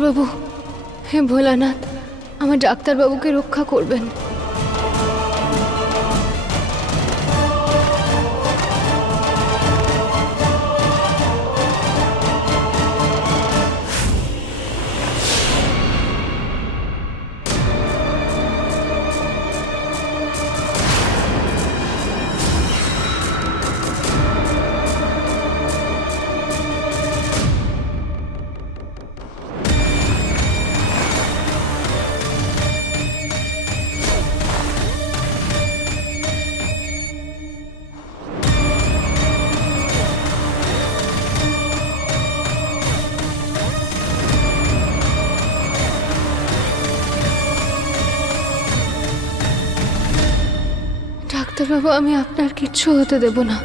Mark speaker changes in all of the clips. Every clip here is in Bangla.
Speaker 1: ডাক্তারবাবু। হে ভোলানাথ আমার ডাক্তারবাবুকে রক্ষা করবেন। ডাক্তারবাবু আমি আপনার কিচ্ছু হতে দেব না।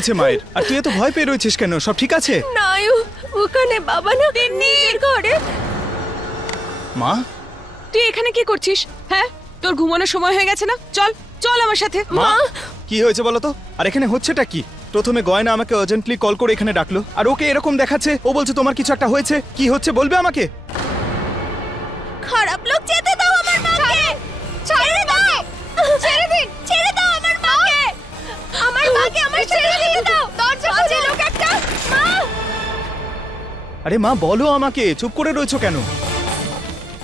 Speaker 2: হয়েছে মায়ের? আর তুই এত ভয় পেয়ে রয়েছিস কেন? সব ঠিক আছে?
Speaker 1: না ওখানে বাবা না নিজের ঘরে।
Speaker 2: মা?
Speaker 3: তুই এখানে কি করছিস? হ্যাঁ? তোর ঘুমানোর সময় হয়ে গেছে না? চল চল আমার সাথে।
Speaker 2: মা? কি হয়েছে বলো তো? আর এখানে হচ্ছেটা কি? প্রথমে গয়না আমাকে আর্জেন্টলি কল করে এখানে ডাকলো। আর ওকে এরকম দেখাচ্ছে ও বলছে তোমার কিছু একটা হয়েছে? কি হচ্ছে? বলবে আমাকে?
Speaker 1: খারাপ লোক আমার ছেড়ে দিতে দাও। দরজা খুলে। লোক একটা মা!
Speaker 2: আরে মা বলো আমাকে চুপ করে রয়েছো কেন?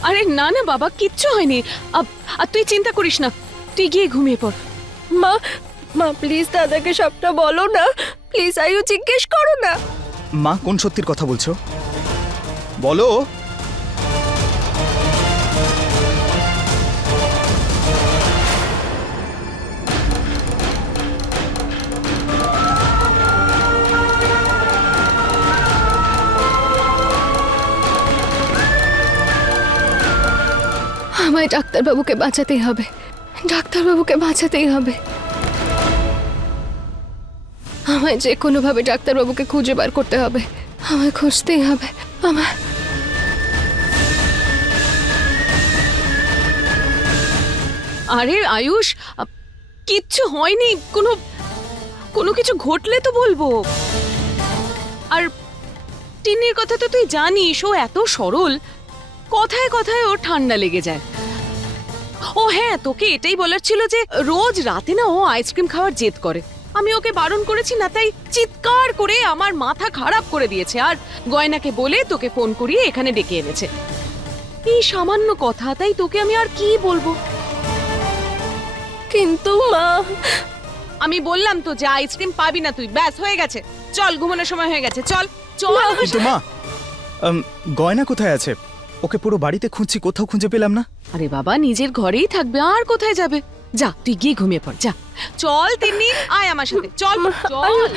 Speaker 3: আরে না না বাবা কিচ্ছু হয়নি। আব- আর তুই চিন্তা করিস না। তুই গিয়ে ঘুমিয়ে পড়।
Speaker 1: মা মা প্লিজ দাদাকে সবটা বলো না। প্লিজ আয়ু জিজ্ঞেস করো না।
Speaker 2: মা কোন সত্যির কথা বলছো? বলো।
Speaker 1: আমায় ডাক্তারবাবুকে বাঁচাতেই হবে। ডাক্তারবাবুকে বাঁচাতেই হবে। আমায় যে কোনোভাবে ডাক্তারবাবুকে খুঁজে বার করতে হবে। আমায় খুঁজতেই হবে। আমার
Speaker 3: আরে আয়ুষ, কিচ্ছু হয়নি। কোনো কোনো কিছু ঘটলে তো বলব। আর টিন্নির কথা তো তুই জানিস, ও এত সরল। কথায় কথায় ওর ঠান্ডা লেগে যায়। ও হ্যাঁ তোকে এটাই বলার ছিল যে রোজ রাতে না ও আইসক্রিম খাওয়ার জেদ করে। আমি ওকে বারণ করেছি না তাই চিৎকার করে আমার মাথা খারাপ করে দিয়েছে আর গয়নাকে বলে তোকে ফোন করিয়ে এখানে ডেকে এনেছে। এই সামান্য কথা তাই তোকে আমি আর কি বলব?
Speaker 1: কিন্তু মা
Speaker 3: আমি বললাম তো যে আইসক্রিম পাবি না তুই ব্যাস হয়ে গেছে। চল ঘুমানোর সময় হয়ে গেছে চল চল।
Speaker 2: মা। গয়না কোথায় আছে? ওকে পুরো বাড়িতে খুঁজছি কোথাও খুঁজে পেলাম না।
Speaker 3: আরে বাবা নিজের ঘরেই থাকবে আর কোথায় যাবে? যা তুই গিয়ে ঘুমিয়ে পড় যা। চল তিন্নি আয় আমার সাথে চল চল।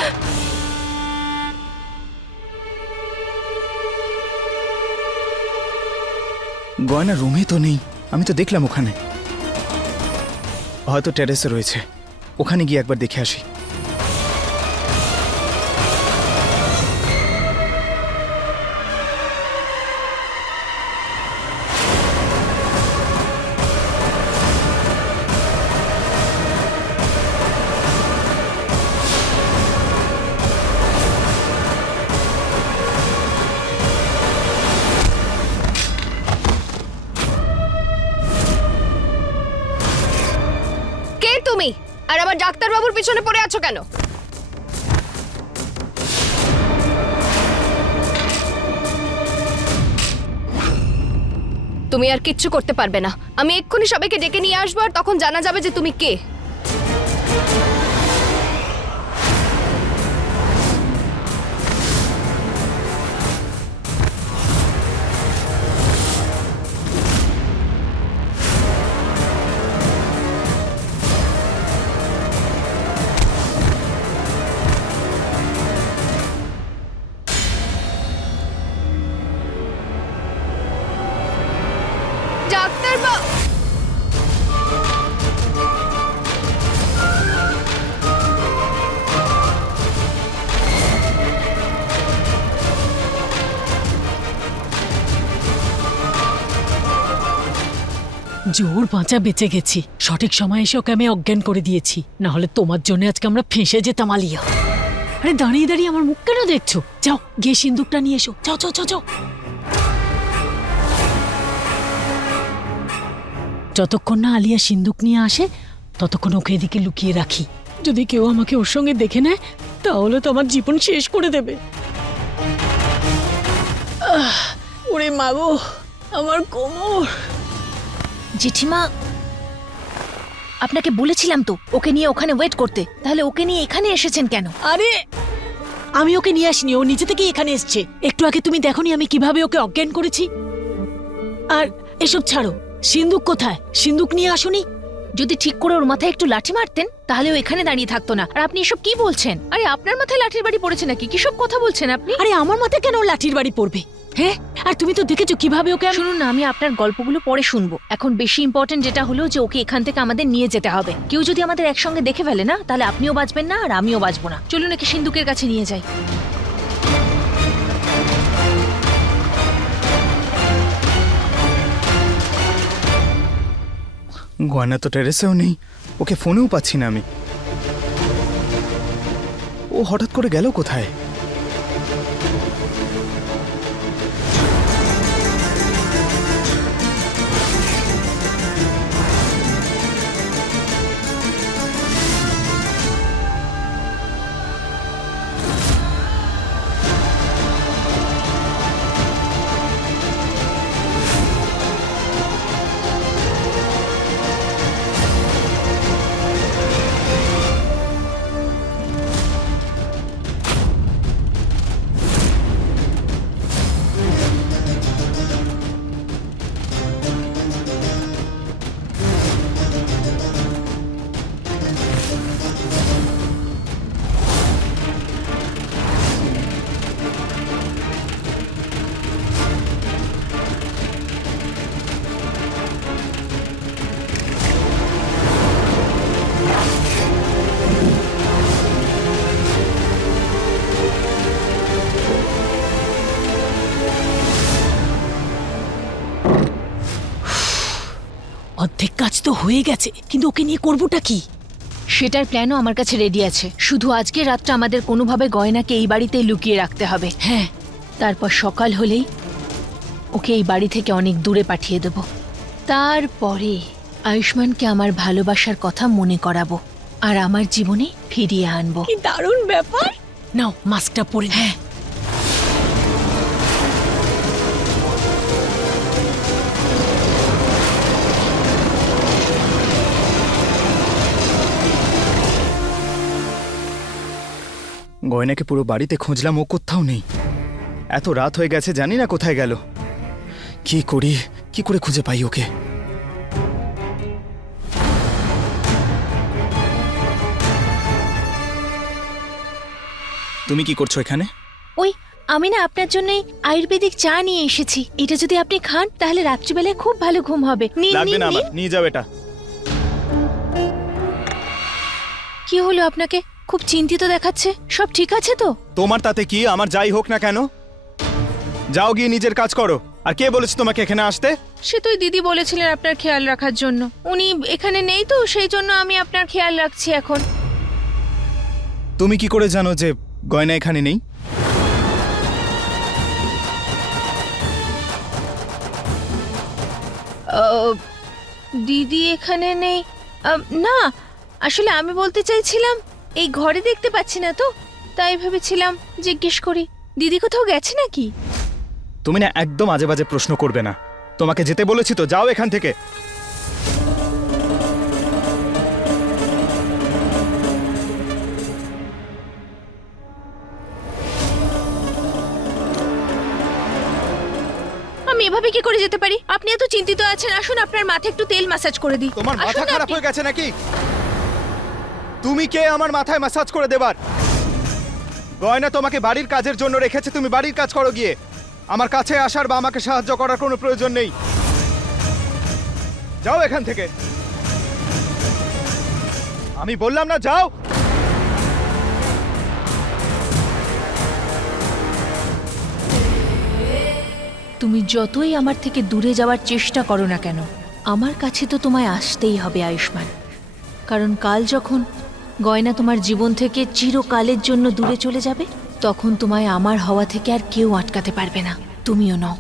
Speaker 2: গয়না রুমে তো নেই আমি তো দেখলাম ওখানে। হয়তো টেরেসে রয়েছে ওখানে গিয়ে একবার দেখে আসি।
Speaker 1: তুমি? আর আমার ডাক্তারবাবুর পিছনে পড়ে আছো কেন? তুমি আর কিচ্ছু করতে পারবে না। আমি এক্ষুনি সবাইকে ডেকে নিয়ে আসব আর তখন জানা যাবে যে তুমি কে।
Speaker 4: জোর বাঁচা বেঁচে গেছি। সঠিক সময় এসে ওকে আমি অজ্ঞান করে দিয়েছি। না হলে তোমার জন্য আজকে আমরা ফেঁসে যেতাম, আলিয়া। আরে দাঁড়িয়ে দাঁড়িয়ে আমার মুখ কেন দেখছ? যাও, গিয়ে সিন্দুকটা নিয়ে এসো। যাও যাও যাও যাও। যতক্ষণ না আলিয়া সিন্দুক নিয়ে আসে ততক্ষণ ওকে এদিকে লুকিয়ে রাখি। যদি কেউ আমাকে ওর সঙ্গে দেখে নেয় তাহলে তো আমার জীবন শেষ করে দেবে। ওরে মাগো আমার কোমর।
Speaker 5: জেঠিমা আপনাকে বলেছিলাম তো ওকে নিয়ে ওখানে ওয়েট করতে। তাহলে ওকে নিয়ে এখানে এসেছেন কেন?
Speaker 4: আরে আমি ওকে নিয়ে আসিনি ও নিজে থেকেই এখানে এসছে। একটু আগে তুমি দেখোনি আমি কীভাবে ওকে অজ্ঞান করেছি? আর এসব ছাড়ো সিন্দুক কোথায়? সিন্দুক নিয়ে আসুনি?
Speaker 5: যদি ঠিক করে ওর মাথায় একটু লাঠি মারতেন তাহলে ও এখানে দাঁড়িয়ে থাকতো না। আর আপনি এসব কি বলছেন? আরে আপনার মাথায় লাঠির বাড়ি পড়েছে নাকি? কিসব কথা বলছেন আপনি?
Speaker 4: আরে আমার মাথায় কেন লাঠির বাড়ি পড়বে? হ্যাঁ? আর তুমি তো দেখেছ কীভাবে ওকে আমি-
Speaker 5: শুনুন না আমি আপনার গল্পগুলো পরে শুনব। এখন বেশি ইম্পর্টেন্ট যেটা হলো যে ওকে এখান থেকে আমাদের নিয়ে যেতে হবে। কেউ যদি আমাদের একসঙ্গে দেখে ফেলে না তাহলে আপনিও বাঁচবেন না আর আমিও বাঁচবো না। চলুন একে সিন্ধুকের কাছে নিয়ে যাই।
Speaker 2: গয়না তো টেরেসেও নেই। ওকে ফোনেও পাচ্ছি না আমি। ও হঠাৎ করে গেল কোথায়?
Speaker 4: অর্ধেক কাজ তো হয়ে গেছে কিন্তু ওকে নিয়ে করবোটা কি?
Speaker 5: সেটার প্ল্যানও আমার কাছে রেডি আছে। শুধু আজকে রাতটা আমাদের কোনোভাবে গয়নাকে এই বাড়িতেই লুকিয়ে রাখতে হবে।
Speaker 4: হ্যাঁ।
Speaker 5: তারপর সকাল হলেই ওকে এই বাড়ি থেকে অনেক দূরে পাঠিয়ে দেব। তারপরে আয়ুষ্মানকে আমার ভালোবাসার কথা মনে করাবো আর আমার জীবনে ফিরিয়ে আনব।
Speaker 3: কি দারুণ ব্যাপার!
Speaker 4: নাও মাস্কটা পরে হ্যাঁ।
Speaker 2: গয়নাকে পুরো বাড়িতে খুঁজলাম ও কোথাও নেই। এত রাত হয়ে গেছে জানি না কোথায় গেল। কি করি কি করে খুঁজে পাই ওকে? তুমি কি করছ এখানে?
Speaker 5: ওই আমি না আপনার জন্য আয়ুর্বেদিক চা নিয়ে এসেছি। এটা যদি আপনি খান তাহলে রাত্রিবেলায় খুব ভালো ঘুম হবে। নিন
Speaker 2: লাগবে
Speaker 5: নিন
Speaker 2: না। আমার
Speaker 5: নিন।
Speaker 2: নিয়ে যাও এটা।
Speaker 5: কি হলো আপনাকে? খুব চিন্তিত দেখাচ্ছে। সব ঠিক আছে তো?
Speaker 2: তোমার তাতে কি? আমার যাই হোক না কেন? যাও গিয়ে নিজের কাজ করো। আর কে বলেছে তোমাকে এখানে আসতে?
Speaker 5: সে তুই দিদি বলেছিলেন আপনার খেয়াল রাখার জন্য। উনি এখানে নেই তো সেই জন্য আমি আপনার খেয়াল রাখছি এখন।
Speaker 2: তুমি কি করে জানো যে গয়না এখানে নেই?
Speaker 5: দিদি এখানে নেই। না আসলে আমি বলতে চাইছিলাম এই ঘরে দেখতে পাচ্ছি না তো তাই ভেবেছিলাম জিজ্ঞেস করি দিদি কোথাও গেছে নাকি?
Speaker 2: তুমি না একদম আজে বাজে প্রশ্ন করবে না। তোমাকে যেতে বলেছি তো যাও এখান থেকে।
Speaker 5: আমি এভাবে কি করে যেতে পারি? আপনি এত চিন্তিত আছেন আসুন আপনার মাথায় একটু তেল ম্যাসাজ করে দিই।
Speaker 2: তোমার
Speaker 5: আসুন
Speaker 2: মাথা
Speaker 5: না
Speaker 2: খারাপ
Speaker 5: আপনি।
Speaker 2: হয়ে গেছে নাকি? তুমি কে আমার মাথায় ম্যাসাজ করে দেবার? গয়না তোমাকে বাড়ির কাজের জন্য রেখেছে, তুমি বাড়ির কাজ করো গিয়ে। আমার কাছে আসার বা আমাকে সাহায্য করার কোনো প্রয়োজন নেই। যাও এখান থেকে। আমি বললাম না, যাও!
Speaker 5: তুমি যতই আমার থেকে দূরে যাওয়ার চেষ্টা করো না কেন, আমার কাছে তো তোমায় আসতেই হবে, আয়ুষ্মান। কারণ কাল যখন গয়না তোমার জীবন থেকে চিরকালের জন্য দূরে চলে যাবে, তখন তোমায় আমার হওয়া থেকে আর কেউ আটকাতে পারবে না। তুমিও নও।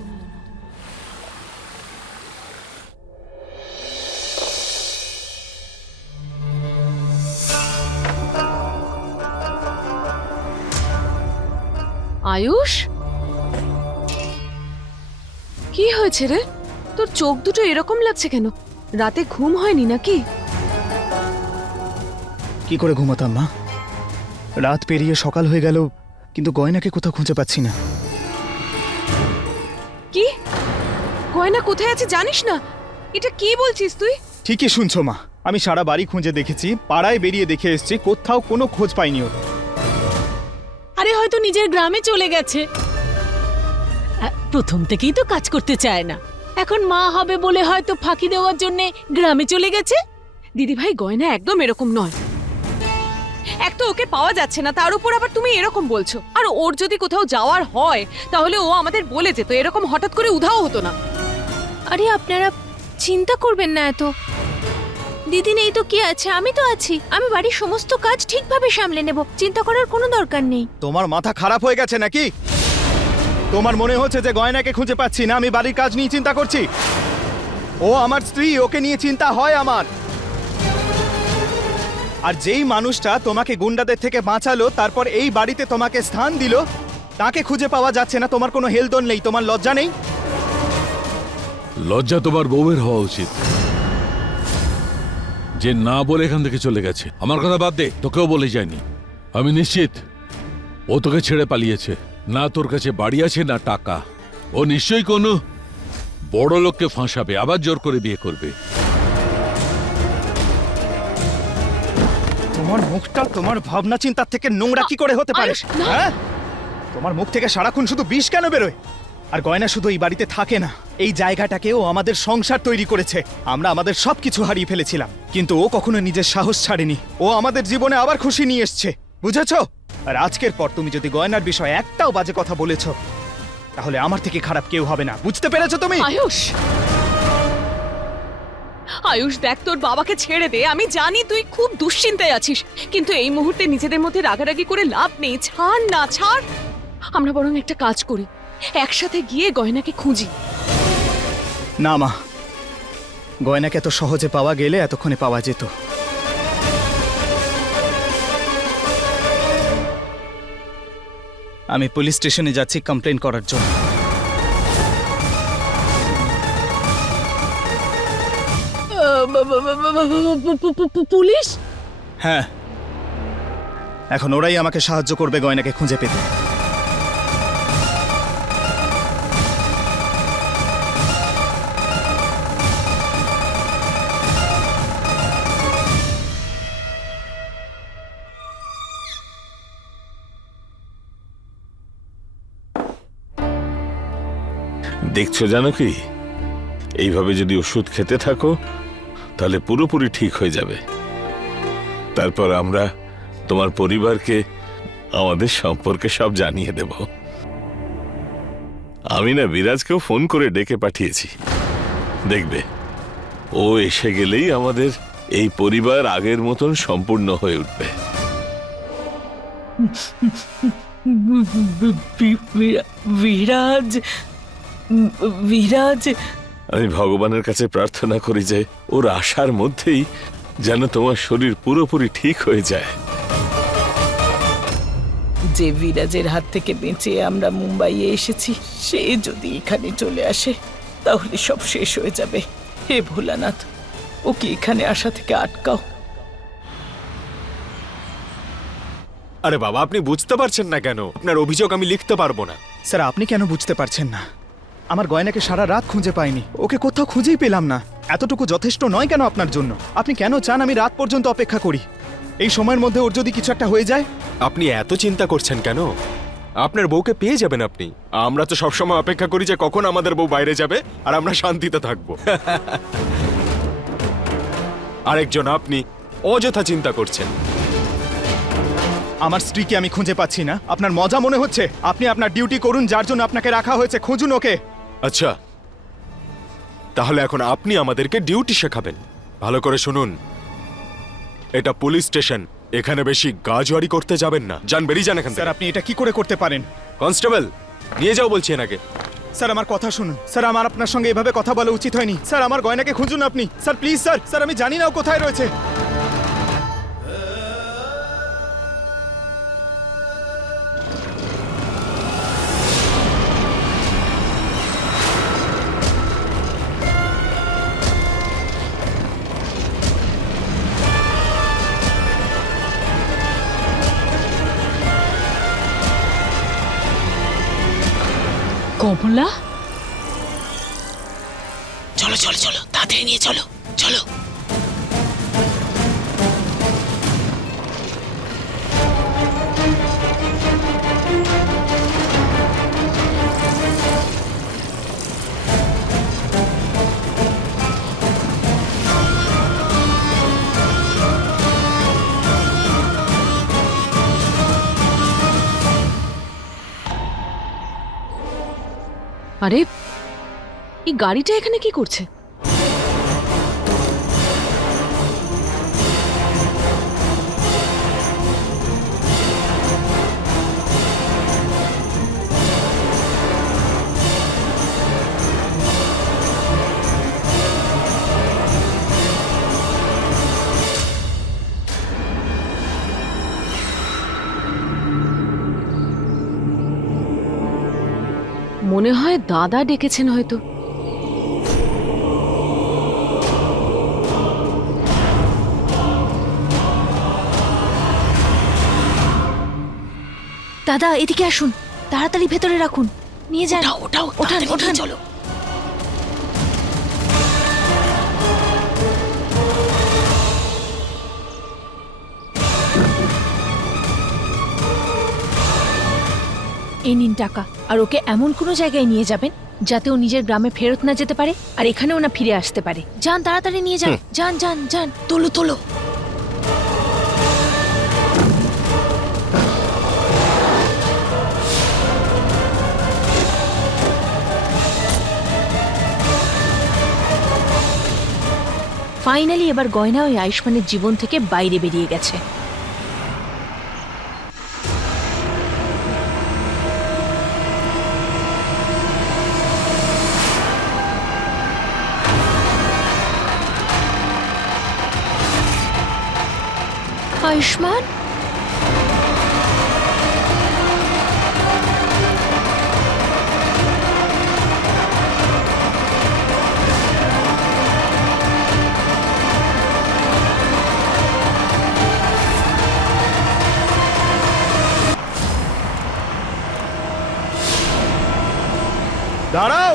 Speaker 3: আয়ুষ? কি হয়েছে রে? তোর চোখ দুটো এরকম লাগছে কেন? রাতে ঘুম হয়নি নাকি?
Speaker 2: কি করে ঘুমাতাম মা? রাত পেরিয়ে সকাল হয়ে গেল কিন্তু গয়নাকে কোথাও খুঁজে পাচ্ছি না।
Speaker 3: কি? গয়না কোথায় আছে জানিস না? এটা কি বলছিস তুই?
Speaker 2: ঠিকই শুনছো মা। আমি সারা বাড়ি খুঁজে দেখেছি পাড়ায় বেরিয়ে দেখে এসেছি কোথাও কোনো খোঁজ পাইনি ওর।
Speaker 4: আরে হয়তো নিজের গ্রামে চলে গেছে। প্রথম থেকেই তো কাজ করতে চায় না। এখন মা হবে বলে হয়তো ফাঁকি দেওয়ার জন্য গ্রামে চলে গেছে।
Speaker 3: দিদি ভাই গয়না একদম এরকম নয়। এক তো ওকে পাওয়া যাচ্ছে না তার উপর আবার তুমি এরকম বলছো। আর ওর যদি কোথাও যাওয়ার হয় তাহলে ও আমাদের বলে যেত এরকম হঠাৎ করে উধাও হতো না।
Speaker 5: আরে আপনারা চিন্তা করবেন না এত। দিদি নেই তো কি আছে? আমি তো আছি। আমি বাড়ির সমস্ত কাজ ঠিকভাবে সামলে নেব চিন্তা করার কোনো দরকার নেই।
Speaker 2: তোমার মাথা খারাপ হয়ে গেছে নাকি? তোমার মনে হচ্ছে যে গয়নাকে খুঁজে পাচ্ছি না আমি বাড়ির কাজ নিয়ে চিন্তা করছি? ও আমার স্ত্রী ওকে নিয়ে চিন্তা হয় আমার। আর যেই মানুষটা তোমাকে গুন্ডাদের থেকে বাঁচালো, তারপর এই বাড়িতে তোমাকে স্থান দিল, তাকে খুঁজে পাওয়া যাচ্ছে না, তোমার কোনো হেলদোল নেই, তোমার লজ্জা নেই?
Speaker 6: লজ্জা তোমার বউয়ের হওয়া উচিত। যে না বলে এখান থেকে চলে গেছে। আমার কথা বাদ দে, তোকেও বলে যায়নি। আমি নিশ্চিত, ও তোকে ছেড়ে পালিয়েছে। না তোর কাছে বাড়ি আছে, না টাকা। ও নিশ্চয়ই কোনো বড় লোককে ফাঁসাবে, আবার জোর করে বিয়ে করবে।
Speaker 2: তোমার মুখটা তোমার ভাবনা চিন্তার থেকে নোংরা কি করে হতে পারে? হ্যাঁ? তোমার মুখ থেকে সারাক্ষণ শুধু বিষ কেন বেরোয়? আর গয়না শুধু এই বাড়িতে থাকে না এই জায়গাটাকে ও আমাদের সংসার তৈরি করেছে। আমরা আমাদের সবকিছু হারিয়ে ফেলেছিলাম কিন্তু ও কখনো নিজের সাহস ছাড়েনি। ও আমাদের জীবনে আবার খুশি নিয়ে এসছে বুঝেছ? আর আজকের পর তুমি যদি গয়নার বিষয়ে একটাও বাজে কথা বলেছ তাহলে আমার থেকে খারাপ কেউ হবে না বুঝতে পেরেছ তুমি?
Speaker 3: আয়ুষ! আয়ুষ, দেখ তোর বাবাকে ছেড়ে দে, আমি জানি তুই খুব দুশ্চিন্তায় আছিস, কিন্তু এই মুহূর্তে নিজেদের মধ্যে রাগারাগি করে লাভ নেই, ছাড় না, ছাড়। আমরা বরং একটা কাজ করি, একসাথে গিয়ে গয়নাকে খুঁজি।
Speaker 2: না মা, গয়নাকে এত সহজে পাওয়া গেলে এতক্ষণে পাওয়া যেত। আমি পুলিশ স্টেশনে যাচ্ছি কমপ্লেন করার জন্য।
Speaker 4: পুলিশ?
Speaker 2: হ্যাঁ। এখন ওরাই আমাকে সাহায্য করবে গয়নাকে খুঁজে পেতে।
Speaker 7: দেখছ জানো কি? এইভাবে যদি ওষুধ খেতে থাকো তাহলে পুরোপুরি ঠিক হয়ে যাবে। তারপর আমরা তোমার পরিবারকে, আমাদের সম্পর্কে সব জানিয়ে দেব। আমি না বিরাজকেও ফোন করে ডেকে পাঠিয়েছি। দেখবে, ও এসে গেলেই আমাদের এই পরিবার আগের মতন সম্পূর্ণ হয়ে উঠবে।
Speaker 4: বিরাজ বিরাজ
Speaker 7: আমি ভগবানের কাছে প্রার্থনা করি যে ওর আশার মধ্যেই যেন তোমার শরীর পুরোপুরি ঠিক হয়ে যায়।
Speaker 8: যে বিরাজের হাত থেকে বেঁচে আমরা মুম্বাইয়ে এসেছি সে যদি এখানে চলে আসে তাহলে সব শেষ হয়ে যাবে। হে ভোলানাথ ওকে এখানে আসা থেকে আটকাও।
Speaker 9: আরে বাবা আপনি বুঝতে পারছেন না কেন? আপনার অভিযোগ আমি লিখতে পারব না।
Speaker 2: স্যার আপনি কেন বুঝতে পারছেন না? আমার গয়নাকে সারা রাত খুঁজে পাইনি। ওকে কোথাও খুঁজেই পেলাম না। এতটুকু যথেষ্ট নয় কেন আপনার জন্য? আপনি কেন চান আমি রাত পর্যন্ত অপেক্ষা করি? এই সময়ের মধ্যে ওর যদি কিছু একটা হয়ে যায়?
Speaker 9: আপনি এত চিন্তা করছেন কেন? আপনার বউকে পেয়ে যাবেন আপনি। আমরা তো সবসময় অপেক্ষা করি যে কখন আমাদের বউ বাইরে যাবে আর আমরা শান্তিতে থাকব। আরেকজন আপনি অযথা চিন্তা করছেন।
Speaker 2: আমার স্ত্রীকে আমি খুঁজে পাচ্ছি না। আপনার মজা মনে হচ্ছে? আপনি আপনার ডিউটি করুন যার জন্য আপনাকে রাখা হয়েছে খুঁজুন ওকে।
Speaker 9: আচ্ছা। তাহলে এখন আপনি আমাদেরকে ডিউটি শেখাবেন। ভালো করে শুনুন। এটা পুলিশ স্টেশন। এখানে বেশি গাজুয়ারি করতে যাবেন না। যান বেরিয়ে যান এখান
Speaker 2: স্যার আপনি এটা কি করে করতে পারেন?
Speaker 9: কনস্টেবল নিয়ে যাও বলছি এনাকে।
Speaker 2: স্যার আমার কথা শুনুন। স্যার আমার আপনার সঙ্গে এভাবে কথা বলা উচিত হয়নি। স্যার আমার গয়নাকে খুঁজুন আপনি। Sir please sir. স্যার আমি জানি না ও কোথায় রয়েছে।
Speaker 4: কমলা
Speaker 8: চলো চলো চলো তাড়াতাড়ি নিয়ে চলো চলো।
Speaker 3: এই গাড়িটা এখানে কি করছে? মনে হয় দাদা ডেকেছেন হয়তো।
Speaker 5: দাদা এদিকে আসুন। তাড়াতাড়ি ভেতরে রাখুন। নিয়ে যান।
Speaker 8: ওটাও
Speaker 5: ওঠান ওঠান।
Speaker 8: চলো।
Speaker 5: এই নিন টাকা আর ওকে এমন কোনো জায়গায় নিয়ে যাবেন যাতে ও নিজের গ্রামে ফেরত না যেতে পারে আর এখানেও না ফিরে আসতে পারে। যান তাড়াতাড়ি নিয়ে যান। যান যান যান।
Speaker 8: তোলো তোলো।
Speaker 5: ফাইনালি এবার গয়না ওই আয়ুষ্মানের জীবন থেকে বাইরে বেরিয়ে গেছে। আয়ুষ্মান?
Speaker 2: দাঁড়াও।